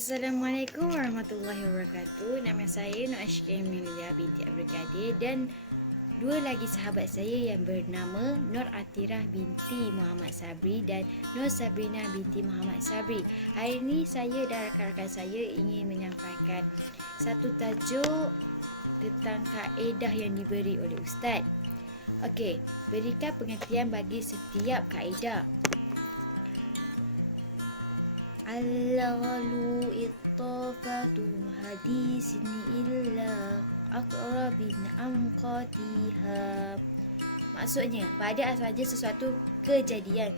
Assalamualaikum warahmatullahi wabarakatuh. Nama saya Nur Ashika Emilia binti Abdul Qadir dan dua lagi sahabat saya yang bernama Nur Atirah binti Muhammad Sabri dan Nur Sabrina binti Muhammad Sabri. Hari ini saya dan rakan-rakan saya ingin menyampaikan satu tajuk tentang kaedah yang diberi oleh Ustaz. Okey, berikan pengertian bagi setiap kaedah. Al-ghalu ittafatu hadisini illa aqrabin amqatiha. Maksudnya, pada asalnya sesuatu kejadian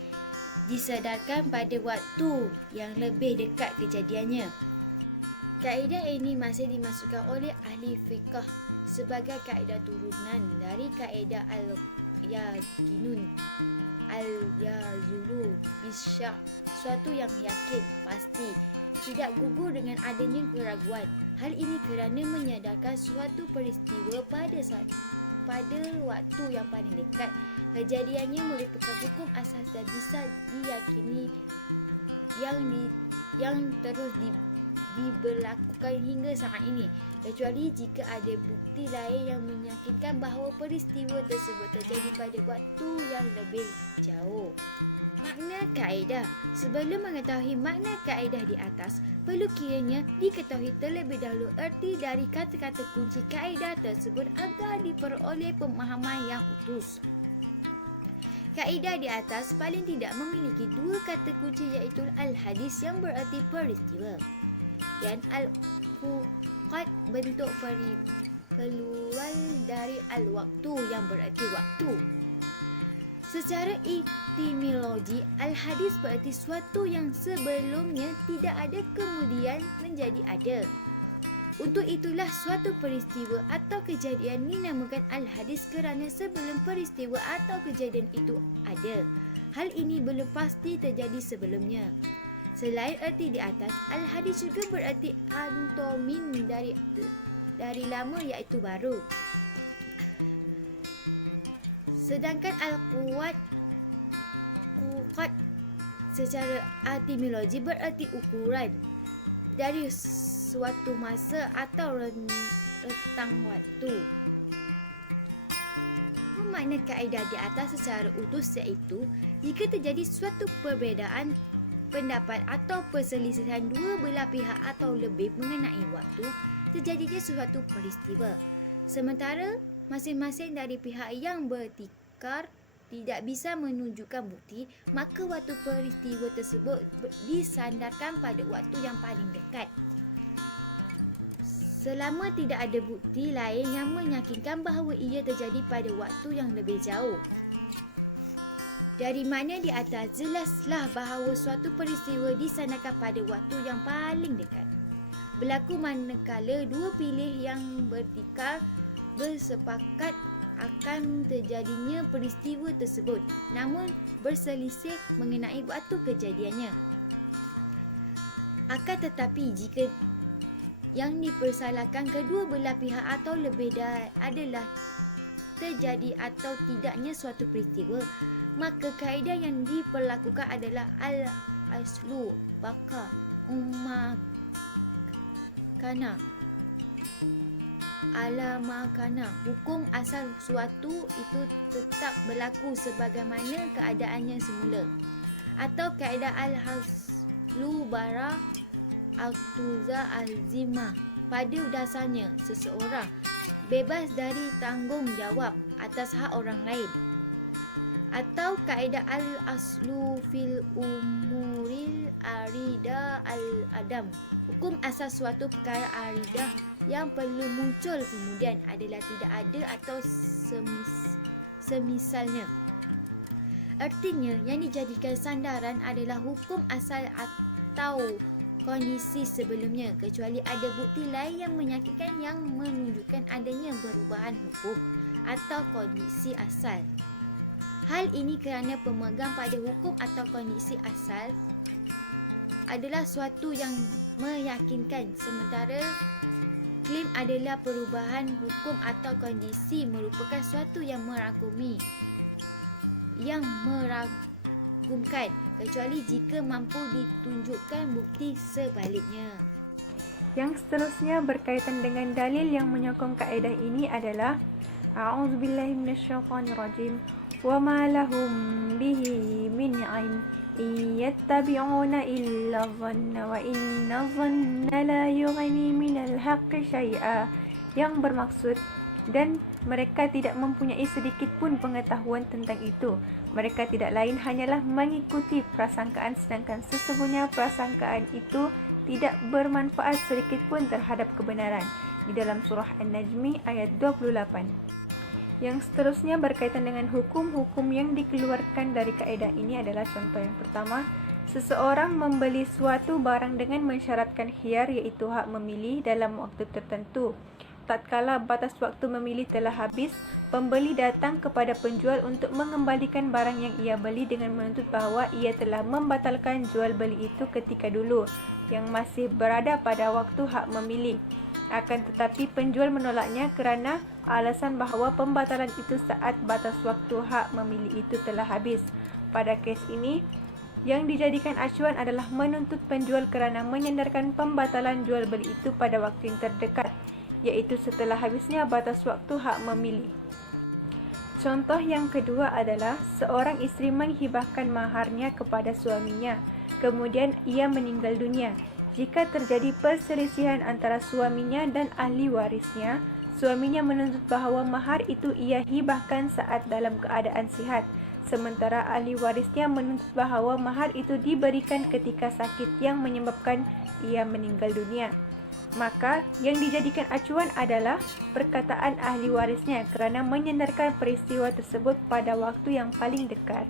disedarkan pada waktu yang lebih dekat kejadiannya. Kaedah ini masih dimasukkan oleh ahli fiqh sebagai kaedah turunan dari kaedah al-yaqinun al-yazulu bisyak, suatu yang yakin, pasti, tidak gugur dengan adanya keraguan. Hal ini kerana menyadarkan suatu peristiwa pada waktu yang paling dekat. Kejadiannya merupakan hukum asas dan bisa diyakini yang terus diberlakukan hingga saat ini, kecuali jika ada bukti lain yang meyakinkan bahawa peristiwa tersebut terjadi pada waktu yang lebih jauh. Makna kaedah. Sebelum mengetahui makna kaedah di atas, perlu kiranya diketahui terlebih dahulu erti dari kata-kata kunci kaedah tersebut agar diperoleh pemahaman yang utuh. Kaedah di atas paling tidak memiliki dua kata kunci, iaitu al-hadis yang bererti peristiwa dan al-wuqat bentuk keluar dari al-waktu yang bererti waktu. Secara etimologi, al-hadis bererti suatu yang sebelumnya tidak ada kemudian menjadi ada. Untuk itulah suatu peristiwa atau kejadian dinamakan al-hadis kerana sebelum peristiwa atau kejadian itu ada. Hal ini belum pasti terjadi sebelumnya. Selain erti di atas, al-hadis juga bererti antonim dari lama, iaitu baru. Sedangkan al-quwat secara etimologi bererti ukuran dari suatu masa atau rentang waktu. Makna kaedah di atas secara utuh iaitu jika terjadi suatu perbezaan pendapat atau perselisihan dua belah pihak atau lebih mengenai waktu terjadinya suatu peristiwa, sementara masing-masing dari pihak yang bertikar tidak bisa menunjukkan bukti, maka waktu peristiwa tersebut disandarkan pada waktu yang paling dekat. Selama tidak ada bukti lain yang meyakinkan bahawa ia terjadi pada waktu yang lebih jauh. Dari makna di atas, jelaslah bahawa suatu peristiwa disandarkan pada waktu yang paling dekat. Berlaku manakala dua pilih yang bertikar bersepakat akan terjadinya peristiwa tersebut, namun berselisih mengenai waktu kejadiannya. Akan tetapi, jika yang dipersalahkan kedua belah pihak atau lebih adalah terjadi atau tidaknya suatu peristiwa, maka kaedah yang diperlakukan adalah al-aslu baka umakana alamakana. Hukum asal suatu itu tetap berlaku sebagaimana keadaannya semula. Atau kaedah al-haslu bara aktuza al-zimah. Pada dasarnya, seseorang bebas dari tanggungjawab atas hak orang lain. Atau kaedah al-aslu fil umuril arida al-adam. Hukum asal suatu perkara aridah yang perlu muncul kemudian adalah tidak ada atau semisalnya. Artinya, yang dijadikan sandaran adalah hukum asal atau kondisi sebelumnya, kecuali ada bukti lain yang meyakinkan yang menunjukkan adanya perubahan hukum atau kondisi asal. Hal ini kerana pemegang pada hukum atau kondisi asal adalah suatu yang meyakinkan, sementara klaim adalah perubahan hukum atau kondisi merupakan suatu yang meragumkan, kecuali jika mampu ditunjukkan bukti sebaliknya. Yang seterusnya berkaitan dengan dalil yang menyokong kaedah ini adalah A'udzubillahi minasyaitonirrajim. Wa ma lahum bihi min 'ilm yattabi'una illa dhanna wa inna dhanna la yughni minal haqqi syai'a. Yang bermaksud, dan mereka tidak mempunyai sedikit pun pengetahuan tentang itu. Mereka tidak lain hanyalah mengikuti prasangkaan, sedangkan sesungguhnya prasangkaan itu tidak bermanfaat sedikit pun terhadap kebenaran. Di dalam surah An-Najmi ayat 28. Yang seterusnya berkaitan dengan hukum-hukum yang dikeluarkan dari kaedah ini adalah contoh yang pertama, seseorang membeli suatu barang dengan mensyaratkan khiyar, iaitu hak memilih dalam waktu tertentu. Tatkala batas waktu memilih telah habis, pembeli datang kepada penjual untuk mengembalikan barang yang ia beli dengan menuntut bahawa ia telah membatalkan jual beli itu ketika dulu, yang masih berada pada waktu hak memilih. Akan tetapi penjual menolaknya kerana alasan bahawa pembatalan itu saat batas waktu hak memilih itu telah habis. Pada kes ini, yang dijadikan acuan adalah menuntut penjual kerana menyandarkan pembatalan jual beli itu pada waktu yang terdekat, iaitu setelah habisnya batas waktu hak memilih. Contoh yang kedua adalah seorang isteri menghibahkan maharnya kepada suaminya, kemudian ia meninggal dunia. Jika terjadi perselisihan antara suaminya dan ahli warisnya, suaminya menuntut bahawa mahar itu ia hibahkan saat dalam keadaan sihat, sementara ahli warisnya menuntut bahawa mahar itu diberikan ketika sakit yang menyebabkan ia meninggal dunia. Maka yang dijadikan acuan adalah perkataan ahli warisnya kerana menyandarkan peristiwa tersebut pada waktu yang paling dekat.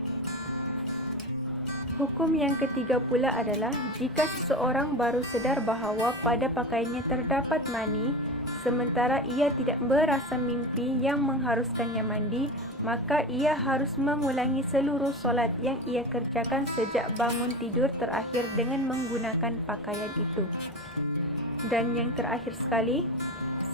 Hukum yang ketiga pula adalah jika seseorang baru sedar bahawa pada pakaiannya terdapat mani, sementara ia tidak berasa mimpi yang mengharuskannya mandi, maka ia harus mengulangi seluruh solat yang ia kerjakan sejak bangun tidur terakhir dengan menggunakan pakaian itu. Dan yang terakhir sekali,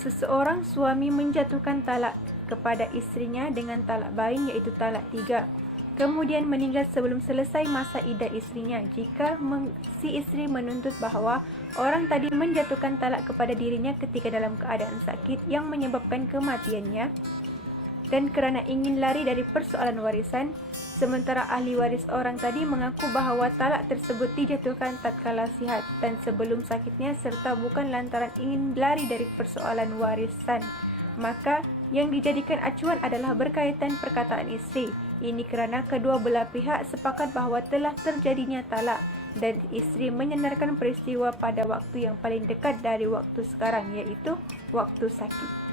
seseorang suami menjatuhkan talak kepada isterinya dengan talak bain, iaitu talak 3. Kemudian meninggal sebelum selesai masa iddah isterinya. Jika si isteri menuntut bahawa orang tadi menjatuhkan talak kepada dirinya ketika dalam keadaan sakit yang menyebabkan kematiannya, dan kerana ingin lari dari persoalan warisan, sementara ahli waris orang tadi mengaku bahawa talak tersebut dijatuhkan tatkala sihat dan sebelum sakitnya serta bukan lantaran ingin lari dari persoalan warisan, maka yang dijadikan acuan adalah berkaitan perkataan isteri. Ini kerana kedua belah pihak sepakat bahawa telah terjadinya talak dan isteri menyandarkan peristiwa pada waktu yang paling dekat dari waktu sekarang, iaitu waktu sakit.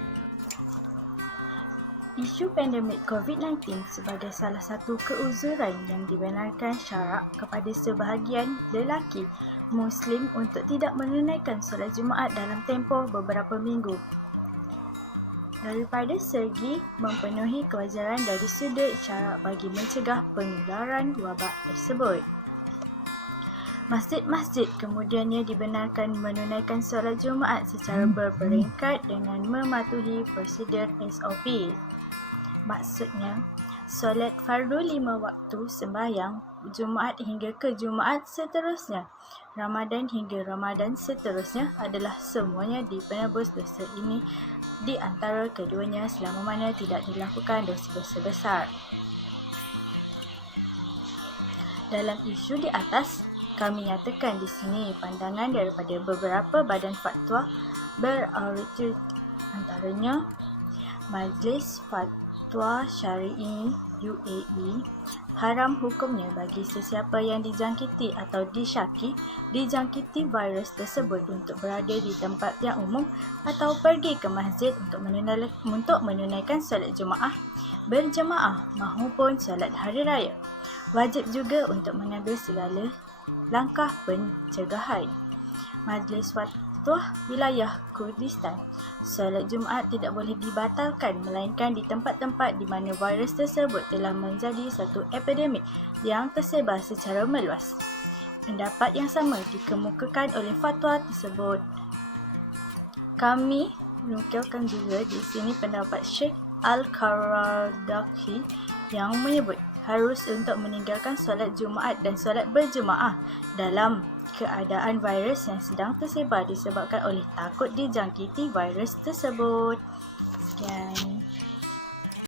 Isu pandemik COVID-19 sebagai salah satu keuzuran yang dibenarkan syarak kepada sebahagian lelaki Muslim untuk tidak menunaikan solat Jumaat dalam tempoh beberapa minggu. Daripada segi memenuhi kewajaran dari sudut syarak bagi mencegah penularan wabak tersebut. Masjid-masjid kemudiannya dibenarkan menunaikan solat Jumaat secara berperingkat dengan mematuhi prosedur SOP. Maksudnya, solat fardu 5 waktu sembahyang Jumaat hingga ke Jumaat seterusnya, Ramadan hingga Ramadan seterusnya adalah semuanya dipenebus dosa ini di antara keduanya selama mana tidak dilakukan dosa-dosa besar. Dalam isu di atas, kami nyatakan di sini pandangan daripada beberapa badan fatwa berautoritas, antaranya Majlis Fatwa Syari'i UAE. Haram hukumnya bagi sesiapa yang dijangkiti atau disyaki dijangkiti virus tersebut untuk berada di tempat yang umum atau pergi ke masjid untuk menunaikan solat Jumaah berjemaah maupun solat hari raya. Wajib juga untuk mengambil segala langkah pencegahan. Majlis Fatwa Wilayah Kurdistan, solat Jumaat tidak boleh dibatalkan melainkan di tempat-tempat di mana virus tersebut telah menjadi satu epidemik yang tersebar secara meluas. Pendapat yang sama dikemukakan oleh fatwa tersebut. Kami menukilkan juga di sini pendapat Sheikh Al-Qaradaqi yang menyebut harus untuk meninggalkan solat Jumaat dan solat berjemaah dalam keadaan virus yang sedang tersebar disebabkan oleh takut dijangkiti virus tersebut. Sekian.